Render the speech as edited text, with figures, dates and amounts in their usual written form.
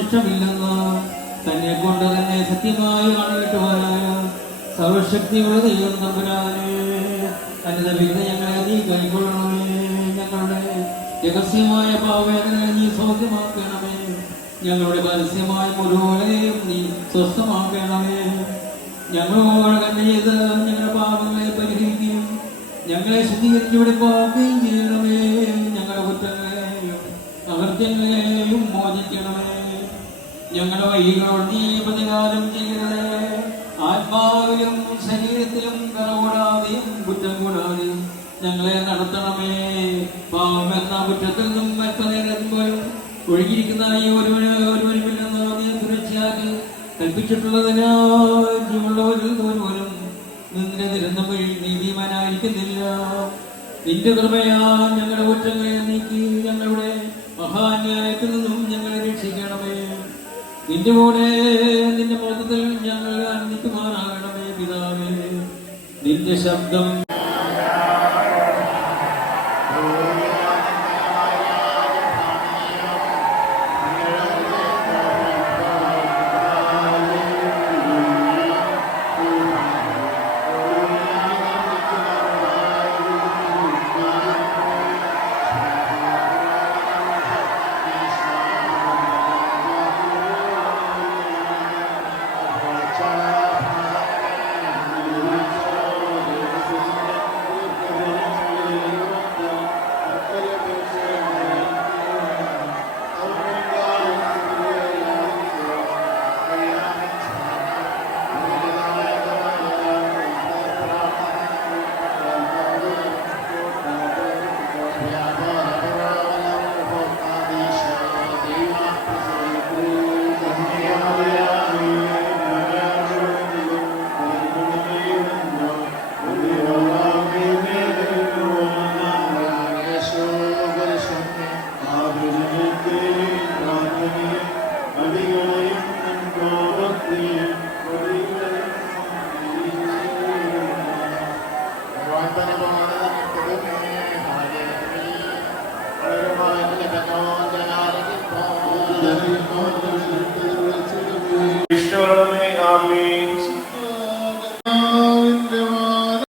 ഇഷ്ടമില്ലെന്ന് തന്നെ കൊണ്ട് തന്നെ സത്യമായി കാണിട്ടുവാനായ സർവശക്തിയുള്ള ദൈവം തമ്പുരാനെ അനുദപിക്കുന്ന ഞങ്ങളെ നീ കൈക്കൊള്ളണമേ. ഞങ്ങളുടെ രഹസ്യമായ പാവങ്ങളെ നീ സൗഖ്യമാക്കണമേ. ഞങ്ങളുടെ പരസ്യമായ മുഴുവനെയും നീ സ്വസ്ഥമാക്കണമേ. ഞങ്ങളോട് തന്നെ ചെയ്ത് ഞങ്ങളുടെ പാപങ്ങളെ പരിഹരിക്കുകയും ഞങ്ങളെ ശുദ്ധീകരിച്ചു വെടിപ്പാക്കുകയും ചെയ്യണമേ. ഞങ്ങളുടെ കുറ്റങ്ങളെയും അകൃത്യങ്ങളെയും മോചിക്കണമേ. ഞങ്ങളുടെ വഴികളോട് നീ പ്രതികാരം ചെയ്യണമേ. ആത്മാവിലും ശരീരത്തിലും കറകൂടാതെയും കുറ്റം കൂടാതെയും ഞങ്ങളെ നടത്തണമേ. പാവം എന്ന കുറ്റത്തിൽ നിന്നും നേരം ഒഴുകിയിരിക്കുന്ന ഈ ഒരുവനുമില്ലെന്ന് നീ സുരക്ഷയാക്കി കൽപ്പിച്ചിട്ടുള്ളതിനാൽ ജീവനുള്ളവരിൽ ഒരുവനും നിന്റെ നിരന്ന വഴി നീതിമാനായിരിക്കുന്നില്ല. നിന്റെ കൃപയാ ഞങ്ങളുടെ കുറ്റങ്ങളെ നീക്കി ഞങ്ങളുടെ മഹാന്യായത്തിൽ നിന്നും ഞങ്ങളെ രക്ഷിക്കണമേ. നിന്റെ കൂടെ നിന്റെ ബോധത്തിൽ ഞങ്ങൾ അന്തിക്കുമാറാകണമേ. പിതാവേ, നിന്റെ ശബ്ദം